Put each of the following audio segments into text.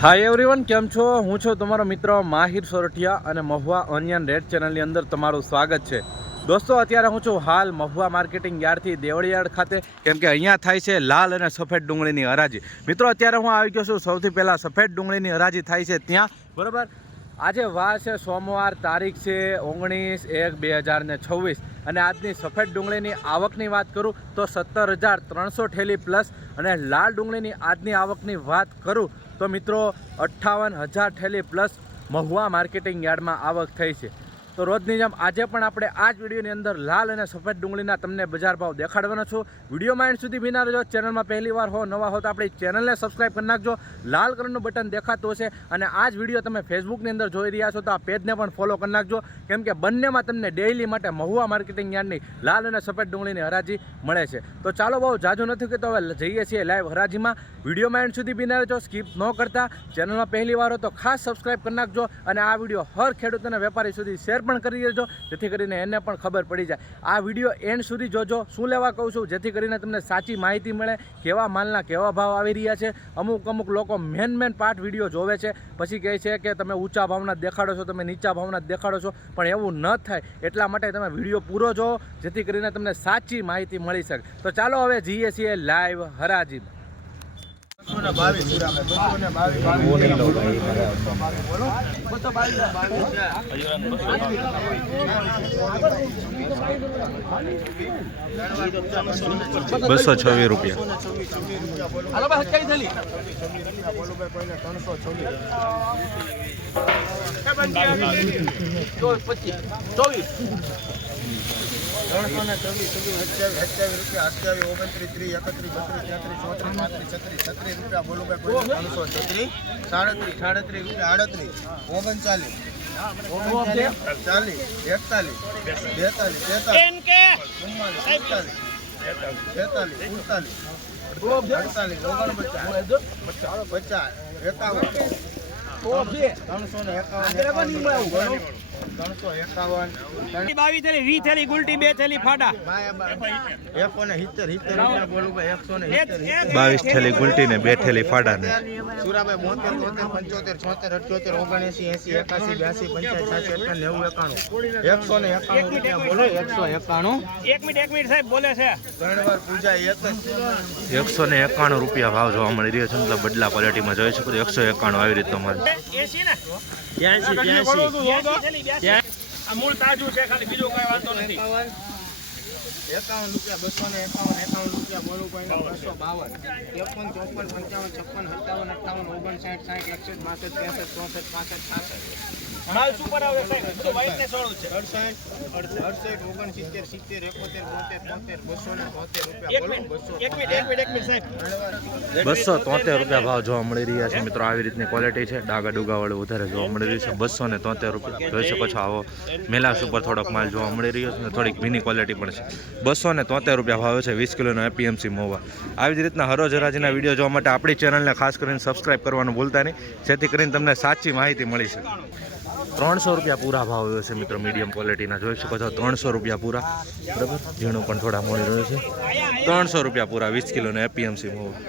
Hi everyone केम छो हूँ छो तमारो मित्र माहिर सोरठिया અને મહુવા ઓનિયન રેડ ચેનલની અંદર તમારું સ્વાગત છે। દોસ્તો અત્યારે હું છું હાલ મહુવા માર્કેટિંગ યાર્ડથી દેવળિયાડ ખાતે કેમ કે અહીંયા થાય છે લાલ અને સફેદ ડુંગળીની હરાજી। મિત્રો અત્યારે હું આવી ગયો છું સૌથી પહેલાં સફેદ ડુંગળીની હરાજી થાય છે ત્યાં બરાબર। આજે વાર છે સોમવાર, તારીખ છે 19/1/2026 અને આજની સફેદ ડુંગળીની આવકની વાત કરું તો 17,300 ઠેલી પ્લસ અને લાલ ડુંગળીની આજની આવકની વાત કરું તો મિત્રો 58,000 ઠેલી પ્લસ મહુવા માર્કેટિંગ યાર્ડમાં આવક થઈ છે। તો રોજની જેમ આજે પણ આપણે આ જ વિડીયોની અંદર લાલ અને સફેદ ડુંગળીના તમને બજાર ભાવ દેખાડવાનો છું। વિડીયોમાં એન્ડ સુધી બિના રહેજો। ચેનલમાં પહેલી વાર હો, નવા હો તો આપણી ચેનલને સબસ્ક્રાઈબ કરી નાખજો। લાલ કલરનું બટન દેખાતું હશે અને આ જ વિડીયો તમે ફેસબુકની અંદર જોઈ રહ્યા છો તો આ પેજને પણ ફોલો કરી નાખજો કેમ કે બંનેમાં તમને ડેઇલી માટે મહુવા માર્કેટિંગ યાર્ડની લાલ અને સફેદ ડુંગળીની હરાજી મળે છે। તો ચાલો બહુ જાજુ નથી કહેતો, હવે જઈએ છીએ લાઈવ હરાજીમાં। વિડીયોમાં એન્ડ સુધી બિના રહેજો, સ્કીપ ન કરતા। ચેનલમાં પહેલી વાર હો તો ખાસ સબસ્ક્રાઈબ કરી નાખજો અને આ વિડીયો હર ખેડૂત અને વેપારી સુધી શેર પણ કરી દેજો જેથી કરીને એને પણ ખબર પડી જાય। આ વિડીયો એન્ડ સુધી જોજો। શું લેવા કહું છું જેથી કરીને તમને સાચી માહિતી મળે, કેવા માલના કેવા ભાવ આવી રહ્યા છે। અમુક લોકો મેન પાર્ટ વિડીયો જોવે છે પછી કહે છે કે તમે ઊંચા ભાવના દેખાડો છો, તમે નીચા ભાવના દેખાડો છો, પણ એવું ન થાય એટલા માટે તમે વિડીયો પૂરો જોવો જેથી કરીને તમને સાચી માહિતી મળી શકે। તો ચાલો હવે જઈએ છીએ લાઈવ હરાજીમાં। ₹226 ઠેલી ગુલટી ને 2 ઠેલી ફાડા ને સુરાભાઈ 72 75 76 78 80 81 82 સાહેબ બોલે છે। ત્રણ વાર પૂજા 191 રૂપિયા ભાવ જોવા મળી રહ્યો છે। મતલબ બદલા ક્વોલિટીમાં જોઈ શકો 191 આવી રીતનો માલ 82 મૂળ તાજું છે, ખાલી બીજો કઈ વાંધો નથી। 51 રૂપિયા 251 રૂપિયા બોલું કોઈ 252 53 54 55 56 57 58 59 60 61 62 63 64 65 માલ સુપર આવે સાહેબ તો વાઈટ ને 16 છે 68 69 70 273 રૂપિયા ભાવ જોવા મળી રહ્યા છે મિત્રો। આવી રીતની ક્વોલિટી છે, ડાગા ડુગા વાળું વધારે જોવા મળી રહ્યું છે। 273 રૂપિયા જોઈ શકો છો। આવો મેલાસ ઉપર થોડોક માલ જોવા મળી રહ્યો છે અને થોડીક ભીની ક્વોલિટી પણ છે। 273 રૂપિયા ભાવ છે 20 કિલોનો એપીએમસી મહુવા। આવી જ રીતના હરોજ હરાજીના વિડીયો જોવા માટે આપણી ચેનલને ખાસ કરીને સબસ્ક્રાઈબ કરવાનું ભૂલતા નહીં જેથી કરીને તમને સાચી માહિતી મળી શકે। 300 રૂપિયા પૂરા ભાવ આવ્યો છે મિત્રો, મીડિયમ ક્વોલિટીના જોઈ શકો છો। 300 રૂપિયા પૂરા બરાબર, ઝીણું પણ થોડા મળી રહ્યું છે। 300 રૂપિયા પૂરા 20 કિલોનો એપીએમસી મહુવા।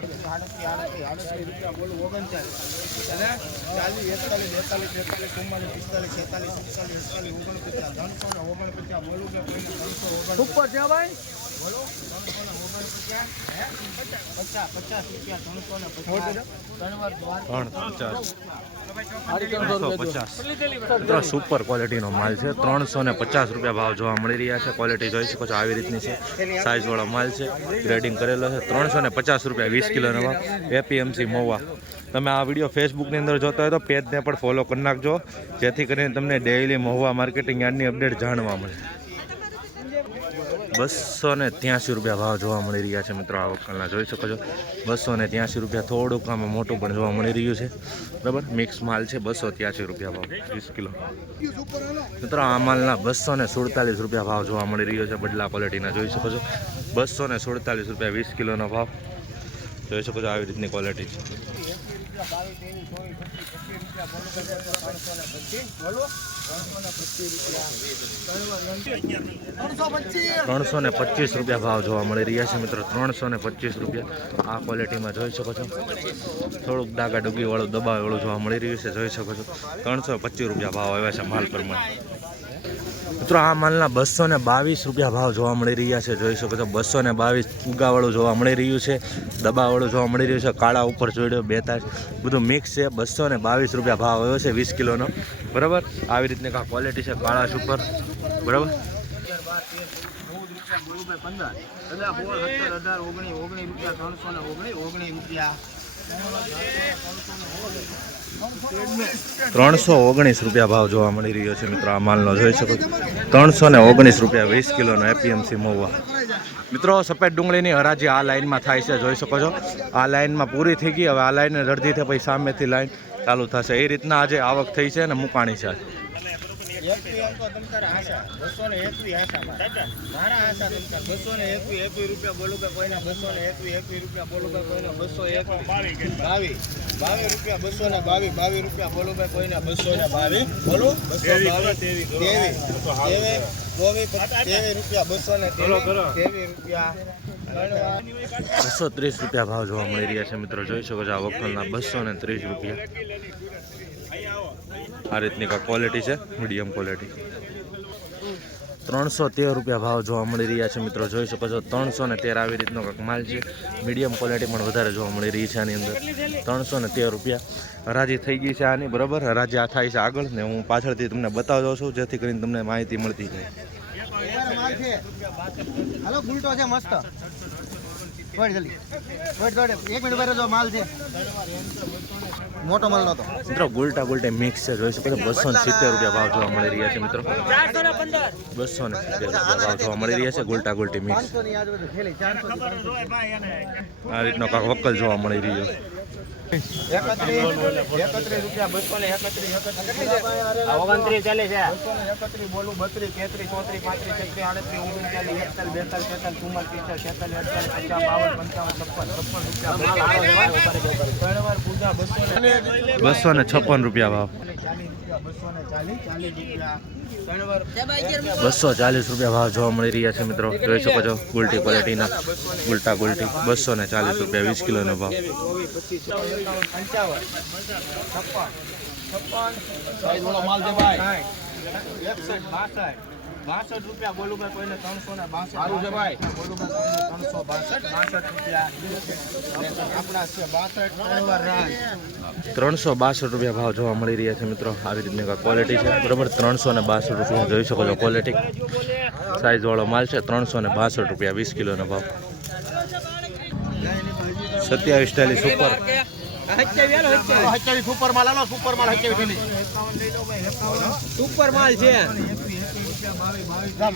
ઉપર છે ભાઈ 350 સુપર ક્વોલિટીનો માલ છે। 350 રૂપિયા ભાવ જોવા મળી રહ્યા છે। ક્વોલિટી જોઈ શકો છો આવી રીતની છે, સાઇઝવાળો માલ છે, ગ્રેડિંગ કરેલો છે। 350 રૂપિયા 20 કિલોનો ભાવ એપીએમસી મહુવા। તમે આ વિડીયો ફેસબુકની અંદર જોતા હોય તો પેજને પણ ફોલો કરી નાખજો જેથી કરીને તમને ડેઇલી મહુવા માર્કેટિંગ યાર્ડની અપડેટ જાણવા મળે। 283 રૂપિયા ભાવ જોવા મળી રહ્યા છે મિત્રો। આ વખતના જોઈ શકો છો 283 રૂપિયા, થોડુંક આમાં મોટું પણ જોવા મળી રહ્યું છે બરાબર। મિક્સ માલ છે 283 રૂપિયા ભાવ 20 કિલો મિત્રો। આ માલના 247 રૂપિયા ભાવ જોવા મળી રહ્યો છે, બદલા ક્વોલિટીના જોઈ શકો છો। 247 રૂપિયા 20 કિલોનો ભાવ જોઈ શકો છો। આવી રીતની ક્વોલિટી છે। ₹325 ભાવ જોવા મળી રહ્યા છે મિત્રો. 325 રૂપિયા આ ક્વોલિટીમાં જોઈ શકો છો. થોડુંક ડાગા ડુગી વાળું દબાવ વાળું જોવા મળી રહ્યું છે, જોઈ શકો છો. ₹325 ભાવ આવ્યા છે માલ પ્રમાણે. મિત્રો આ માલના ₹222 ભાવ જોવા મળી રહ્યા છે, જોઈ શકો છો. 222 ઉગાવાળું જોવા મળી રહ્યું છે, દબાવાળું જોવા મળી રહ્યું છે, કાળા ઉપર જોડ્યો 42 બધું મિક્સ છે. ₹222 ભાવ આવ્યો છે 20 કિલોનો, બરાબર. આવી રીતની આ ક્વોલિટી છે કાળા સુપર, બરાબર. 319 ભાવ જોવા મળી રહ્યો છે મિત્રો આ માલનો, જોઈ શકો. 319 રૂપિયા 20 કિલોનો એપીએમસી મહુવા. મિત્રો સફેદ ડુંગળીની હરાજી આ લાઇનમાં થાય છે, જોઈ શકો છો. આ લાઇનમાં પૂરી થઈ ગઈ, હવે આ લાઇન અડધી થઈ પછી સામેથી લાઇન ચાલુ થશે. એ રીતના આજે આવક થઈ છે અને મુકાણી છે. ₹230 ભાવ જોવા મળી રહ્યા છે મિત્રો, જોઈ શકો છો. આ વખતના ₹230. આ રીતની ક્વોલિટી છે, મીડિયમ ક્વોલિટી. ₹313 ભાવ જોવા મળી રહ્યા છે મિત્રો, જોઈ શકો છો. 313 આવી રીતનો કંઈક માલ છે. મીડિયમ ક્વોલિટી પણ વધારે જોવા મળી રહી છે આની અંદર. ₹313 હરાજી થઈ ગઈ છે આની, બરાબર. હરાજી આ થાય છે આગળ ને હું પાછળથી તમને બતાવતો છું, જેથી કરીને તમને માહિતી મળતી જાય. મોટો માલ નતો મિત્રો, ગુલટા ગુલટી મિક્સ છે, જોઈ શકો છો. ₹270 ભાવ જોવા મળી રહ્યા છે મિત્રો. 270 ભાવ જોવા મળી રહ્યા છે, ગુલટા ગુલટી મિક્સ. આ રીતનો કાંક વકલ જોવા મળી રહ્યો છે. 31 રૂપિયા 231 ચાલે છે. 31 બોલું 32 33 34 35 36 ₹256 ભાવ. 240 ભાવ જોવા મળી રહ્યા છે મિત્રો, જોઈ શકો છો. ગુલટી ક્વોલિટીના ગુલટા ગુલટી 240 રૂપિયા 20 કિલોનો ભાવ. 62 રૂપિયા બોલું ભાઈ, કોઈને 362 સારું છે ભાઈ. બોલું ભાઈ 362 રૂપિયા આપણા છે. 362 ભાવ જોવા મળી રહ્યા છે મિત્રો. આવી રીતની ક્વોલિટી છે, બરાબર. 362 રૂપિયા જોઈ શકો છો ક્વોલિટી. સાઈઝ વાળો માલ છે. 362 રૂપિયા 20 કિલોનો ભાવ. 27 સ્ટાઇલિશ સુપર. સુપર માલ આલો, સુપર માલ 27 સુપર માલ છે.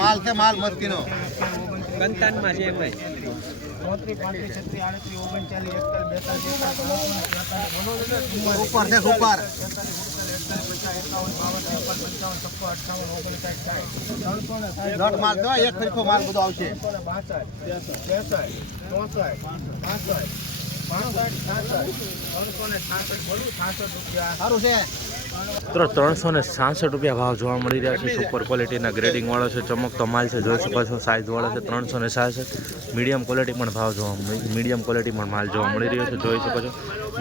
માલ છે, માલ મસ્તીનો કંતાનમાં છે ભાઈ. 33 35 36 38 39 40 ઉપર છે, સુપર. દોઢ માલ તો એક ફરીકો માલ બધો આવશે. 366 રૂપિયા ભાવ જોવા મળી રહ્યા છે. સુપર ક્વોલિટીના ગ્રેડિંગ વાળો છે, ચમકતો માલ છે, જોઈ શકો છો. સાઇઝ વાળો છે. 366. મીડિયમ ક્વોલિટી પણ ભાવ મીડિયમ ક્વોલિટી પણ માલ જોવા મળી રહ્યો છે, જોઈ શકો છો.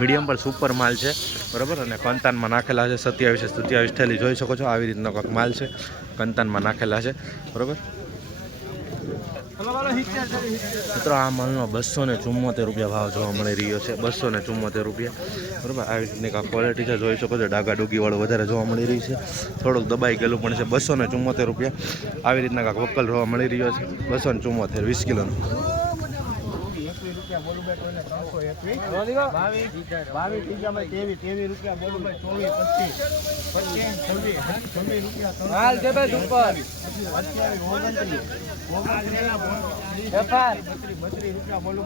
મીડિયમ પર સુપર માલ છે, બરાબર. અને કંતાનમાં નાખેલા છે. 27 થેલી જોઈ શકો છો. આવી રીતનો કંઈક માલ છે, કંતાનમાં નાખેલા છે, બરાબર. મિત્રો આ માલનો 274 રૂપિયા ભાવ જોવા મળી રહ્યો છે. 274 રૂપિયા, બરાબર. આવી રીતની ક્વોલિટી છે, જોઈ શકો છો. ડાગા ડુગી વાળું વધારે જોવા મળી રહ્યું છે, થોડુંક દબાઈ ગયેલું પણ છે. 274 રૂપિયા આવી રીતના કાંક વકલ જોવા મળી રહ્યો છે. 274 20 કિલોનો. 22 રૂપિયા બોલું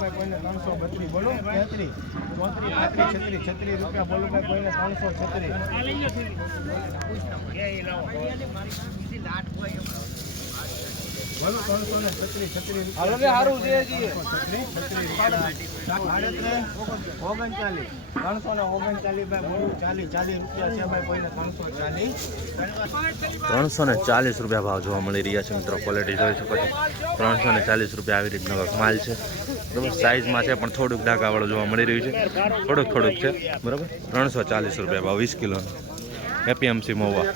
ભાઈ. 332 બોલો. 33 36 રૂપિયા બોલું ભાઈ, કોઈને 336. સારું છે જી. 340 રૂપિયા ભાવ જોવા મળી રહ્યા છે મિત્રો. ક્વોલિટી જોઈ શકો છો. 340 રૂપિયા આવી રીતનો માલ છે બરાબર. સાઇઝમાં છે પણ થોડુંક ડાઘાવાળું જોવા મળી રહ્યું છે. થોડુંક છે બરાબર. 340 રૂપિયા ભાવ 20 કિલોનો એપીએમસી મહુવા.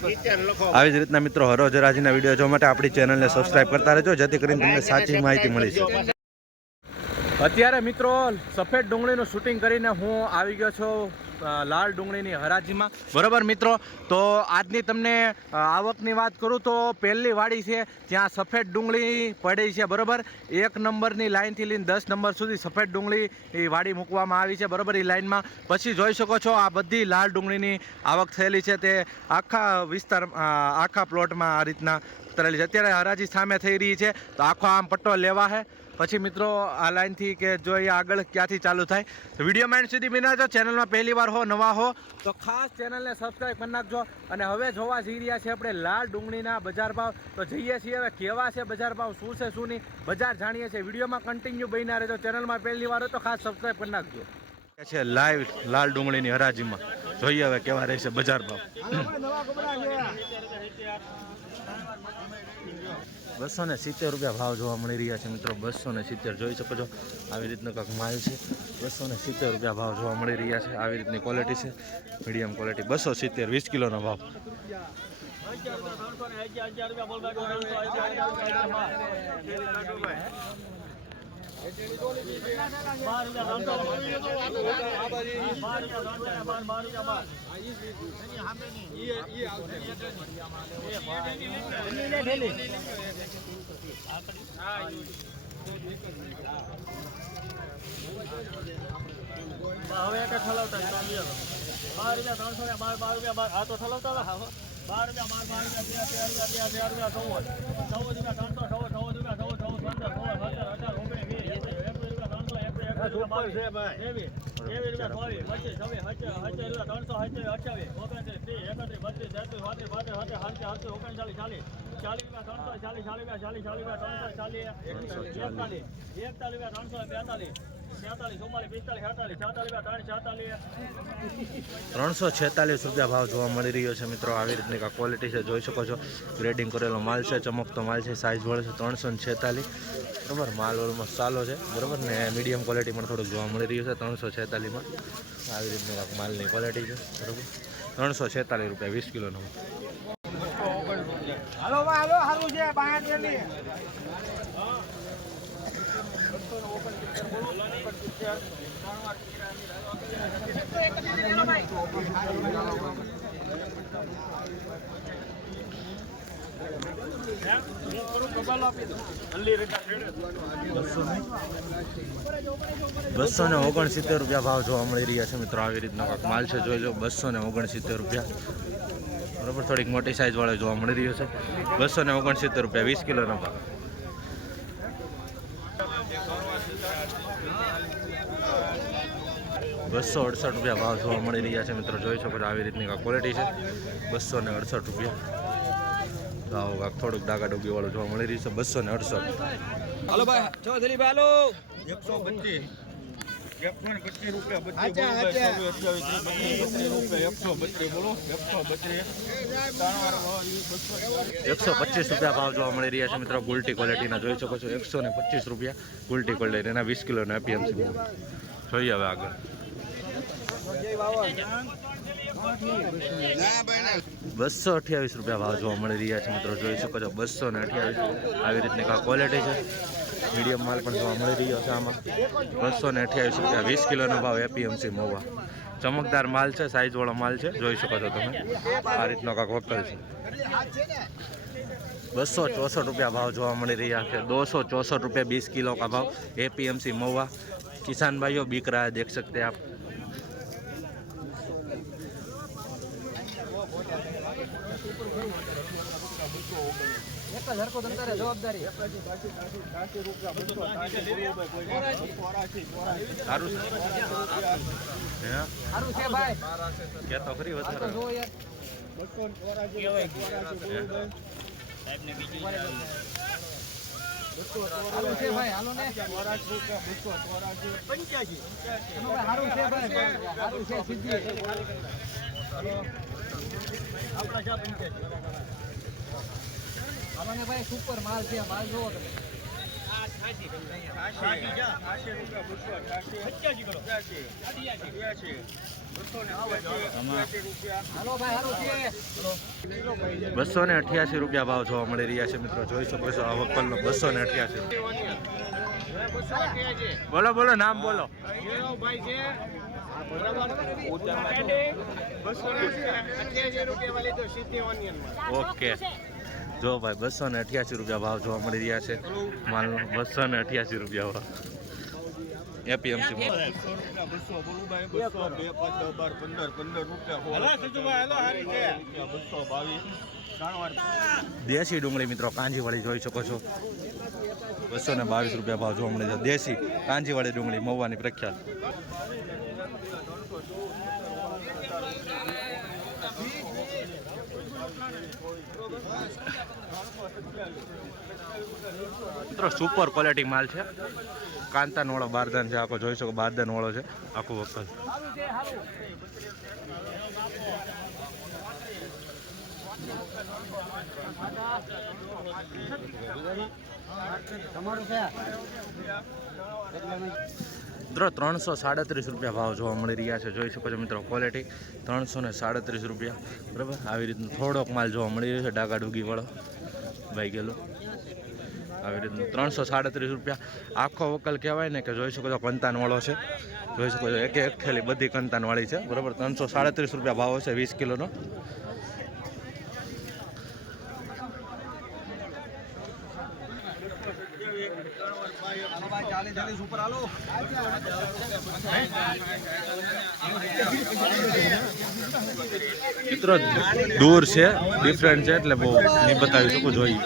આવી જ રીતના મિત્રો હરોજ હરાજીના વિડીયો જોવા માટે આપણી ચેનલને સબસ્ક્રાઇબ કરતા રહેજો, જેથી કરીને તમને સાચી માહિતી મળી શકે. અત્યારે મિત્રો સફેદ ડુંગળીનું શૂટિંગ કરીને હું આવી ગયો છું લાલ ડુંગળીની હરાજીમાં બરાબર મિત્રો. તો આજની તમને આવકની વાત કરું તો પહેલી વાડી છે જ્યાં સફેદ ડુંગળી પડી છે બરાબર. 1 નંબરની લાઇનથી લઈને 10 નંબર સુધી સફેદ ડુંગળી એ વાડી મૂકવામાં આવી છે બરાબર. એ લાઇનમાં પછી જોઈ શકો છો આ બધી લાલ ડુંગળીની આવક થયેલી છે. તે આખા વિસ્તાર આખા પ્લોટમાં આ રીતના તરેલી છે. અત્યારે હરાજી સામે થઈ રહી છે તો આખો આમ પટ્ટો લેવા છે. પછી મિત્રો આ લાઇનથી કે જો એ આગળ ક્યાંથી ચાલુ થાય તો વિડીયોમાં એન્ડ સુધી બિના જો. ચેનલમાં પહેલી વાર હો, નવા હો તો ખાસ ચેનલને સબસ્ક્રાઈબ કરી નાખજો. અને હવે જોવા જઈ રહ્યા છે આપણે લાલ ડુંગળીના બજાર ભાવ. તો જઈએ છીએ હવે કેવા છે બજાર ભાવ, શું છે શું નહીં બજાર જાણીએ છીએ. વિડીયોમાં કન્ટિન્યુ બન્યા રહેજો. ચેનલમાં પહેલી વાર હોય તો ખાસ સબસ્ક્રાઈબ કરી નાખજો. છે લાઈવ લાલ ડુંગળીની હરાજીમાં. જોઈએ હવે કેવા રહેશે બજાર ભાવ. 270 રૂપિયા ભાવ જોવા મળી રહ્યા છે મિત્રો. 270 જોઈ શકો છો. આવી રીતનો કંઈક માલ છે. 270 રૂપિયા ભાવ જોવા મળી રહ્યા છે. આવી રીતની ક્વોલિટી છે, મીડિયમ ક્વોલિટી. 270 20 કિલોનો ભાવ. હવે એક ઠલાવતા 12 રૂપિયા 300 આ તો ઠલાવતા 12 રૂપિયા ભાવ જોવા મળી રહ્યો છે મિત્રો. આવી રીતની ક્વોલિટી છે, જોઈ શકો છો. ગ્રેડિંગ કરેલો માલ છે, ચમકતો માલ છે, સાઇઝ વાળો છે. 346 બરાબર. માલ ઓલમોસ્ટ સારો છે બરાબર. ને મીડિયમ ક્વોલિટી પણ થોડુંક જોવા મળી રહ્યું છે 346માં. આવી રીતની માલની ક્વોલિટી છે બરાબર. 346 રૂપિયા 20 કિલોનો. ₹269 ભાવ જોવા મળી રહ્યા છે મિત્રો. આવી રીતનો માલ છે, જોઈ લો. ₹269 બરાબર. થોડીક મોટી સાઇઝ વાળો જોવા મળી રહ્યો છે. ₹269 20 કિલોનો ભાવ. ₹268 ભાવ જોવા મળી રહ્યા છે મિત્રો. જોઈ શકો છો. આવી રીતની ક્વોલિટી છે. ₹268 ભાવ થોડુંક ડાઘાડુગી વાળું જોવા મળી રહ્યું છે. 268. હાલો ભાઈ ચૌધરી ભાઈ હાલો 125 રૂપિયા 125 ભાવ જોવા મળી રહ્યા છે મિત્રો. ગુલટી ક્વોલિટીના જોઈ શકો છો. 125 રૂપિયા ગુલટી ક્વોલિટી. એના 20 કિલોના એપીએમસી. જોઈએ હવે આગળ. 228 રૂપિયા ભાવ જોવા મળી રહ્યા છે મિત્રો. જોઈ શકો છો. 228 આવી રીતની ક્વોલિટી છે. મીડિયમ માલ પણ જોવા મળી રહ્યો છે આમાં. 228 રૂપિયા 20 કિલોનો ભાવ એપીએમસી મહુવા. ચમકદાર માલ છે, સાઇઝ વાળો માલ છે, જોઈ શકો છો તમે. આ રીતનો કાંક વકલ છે. 264 રૂપિયા ભાવ જોવા મળી રહ્યા છે. 264 રૂપિયા 20 किलो का भाव एपीएमसी महुआ। किसान भाइयों बिक रहा है, देख सकते हैं आप। क्या तो खरी बता હાલો છે ભાઈ, હાલો ને. 85. હારું છે ભાઈ, હારું છે સીધી. આપણા શા 85. હાલો ને ભાઈ, સુપર માલ છે, માલ જોવો તમે. 288 રૂપિયા ભાવ જોવા મળી રહ્યા છે મિત્રો. જોઈ શકો છો આ વકલનો 288. બોલો બોલો, નામ બોલો. ઓકે, જો ભાઈ 288 રૂપિયા ભાવ જોવા મળી રહ્યા છે માલનો. 288 રૂપિયા ભાવ એપીએમસી માં. દેશી ડુંગળી મિત્રો કાંજીવાળી જોઈ શકો છો. 222 રૂપિયા ભાવ જોવા મળે છે. દેશી કાંજીવાળી ડુંગળી મહુવાની પ્રખ્યાત. મિત્રો સુપર ક્વોલિટી માલ છે. કાંતાન વાળો બારદાન છે આખો, જોઈ શકો બારદાન વાળો છે આખું વકલ. મિત્રો 337 રૂપિયા ભાવ જોવા મળી રહ્યા છે. જોઈ શકો છો મિત્રો ક્વોલિટી 337 રૂપિયા. બરાબર, આવી રીતનું થોડોક માલ જોવા મળી રહ્યો છે ડાગા ડુગી વાળો ભાઈ ગયેલો. આવી રીતનું 337 રૂપિયા આખો વકલ કહેવાય ને કે જોઈ શકો છો કંતાન વાળો છે. જોઈ શકો છો એક એક થેલી બધી કંતાન વાળી છે. બરાબર, 337 રૂપિયા ભાવ છે 20 કિલોનો. મિત્રો દૂર છે, ડિફરન્ટ છે એટલે બહુ નહીં બતાવી શકું. જોઈએ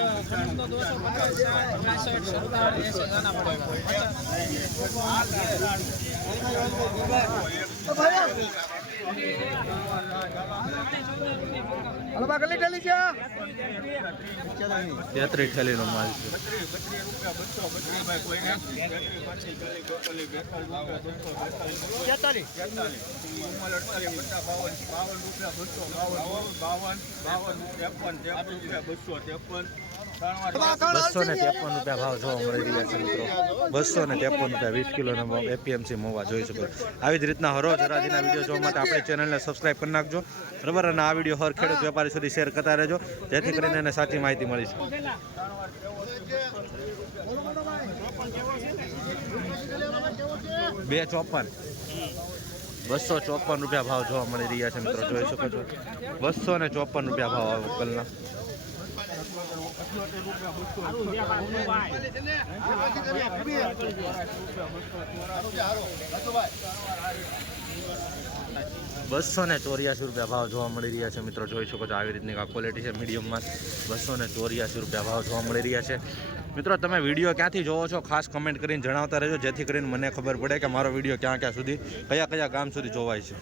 હાલો બા, કેટલી ઠેલી છે? 33 થેલીનો માલ છે. ₹253 ભાવ જોવા મળી રહ્યા છે મિત્રો. 253 રૂપિયા 20 કિલોના ભાવ એપીએમસી મહુવા જોઈ શકો. આવી જ રીતના હરોજ હરાજીના વિડીયો જોવા માટે આપણી ચેનલને સબસ્ક્રાઈબ કરી નાખજો. બરાબર, અને આ વિડીયો હર ખેડૂત વેપારી સુધી શેર કરતા રહેજો, જેથી કરીને એને સાચી માહિતી મળી છે. 254 રૂપિયા ભાવ જોવા મળી રહ્યા છે મિત્રો. જોઈ શકો છો 254 રૂપિયા ભાવ આવે વકલના. ₹284 ભાવ જોવા મળી રહ્યા છે મિત્રો. જોઈ શકો છો આવી રીતની આ ક્વોલિટી છે મીડિયમમાં. ₹284 ભાવ જોવા મળી રહ્યા છે મિત્રો. તમે વિડીયો ક્યાંથી જોવો છો ખાસ કમેન્ટ કરીને જણાવતા રહેજો, જેથી કરીને મને ખબર પડે કે મારો વિડીયો ક્યાં ક્યાં સુધી, કયા કયા ગામ સુધી જોવાય છે.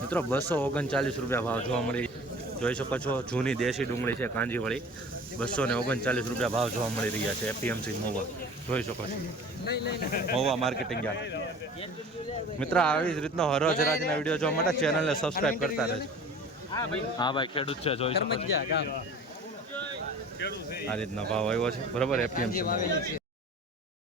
239 રૂપિયા ભાવ જોવા મળી. જોઈ શકો છો જૂની દેશી ડુંગળી છે કાંજીવાળી. 239 રૂપિયા ભાવ જોવા મળી રહ્યા છે એપીએમસી મહુવા. જોઈ શકો છો મહુવા માર્કેટિંગ યાર્ડ. મિત્ર, આવી જ રીતનો હરોજ હરાજીના વિડીયો જોવા માટે ચેનલને સબસ્ક્રાઈબ કરતા રહેજો. હા ભાઈ, ખેડૂત છે, જોઈ શકો છો. આ રીતના ભાવ આવ્યો છે. બરાબર, એપીએમસી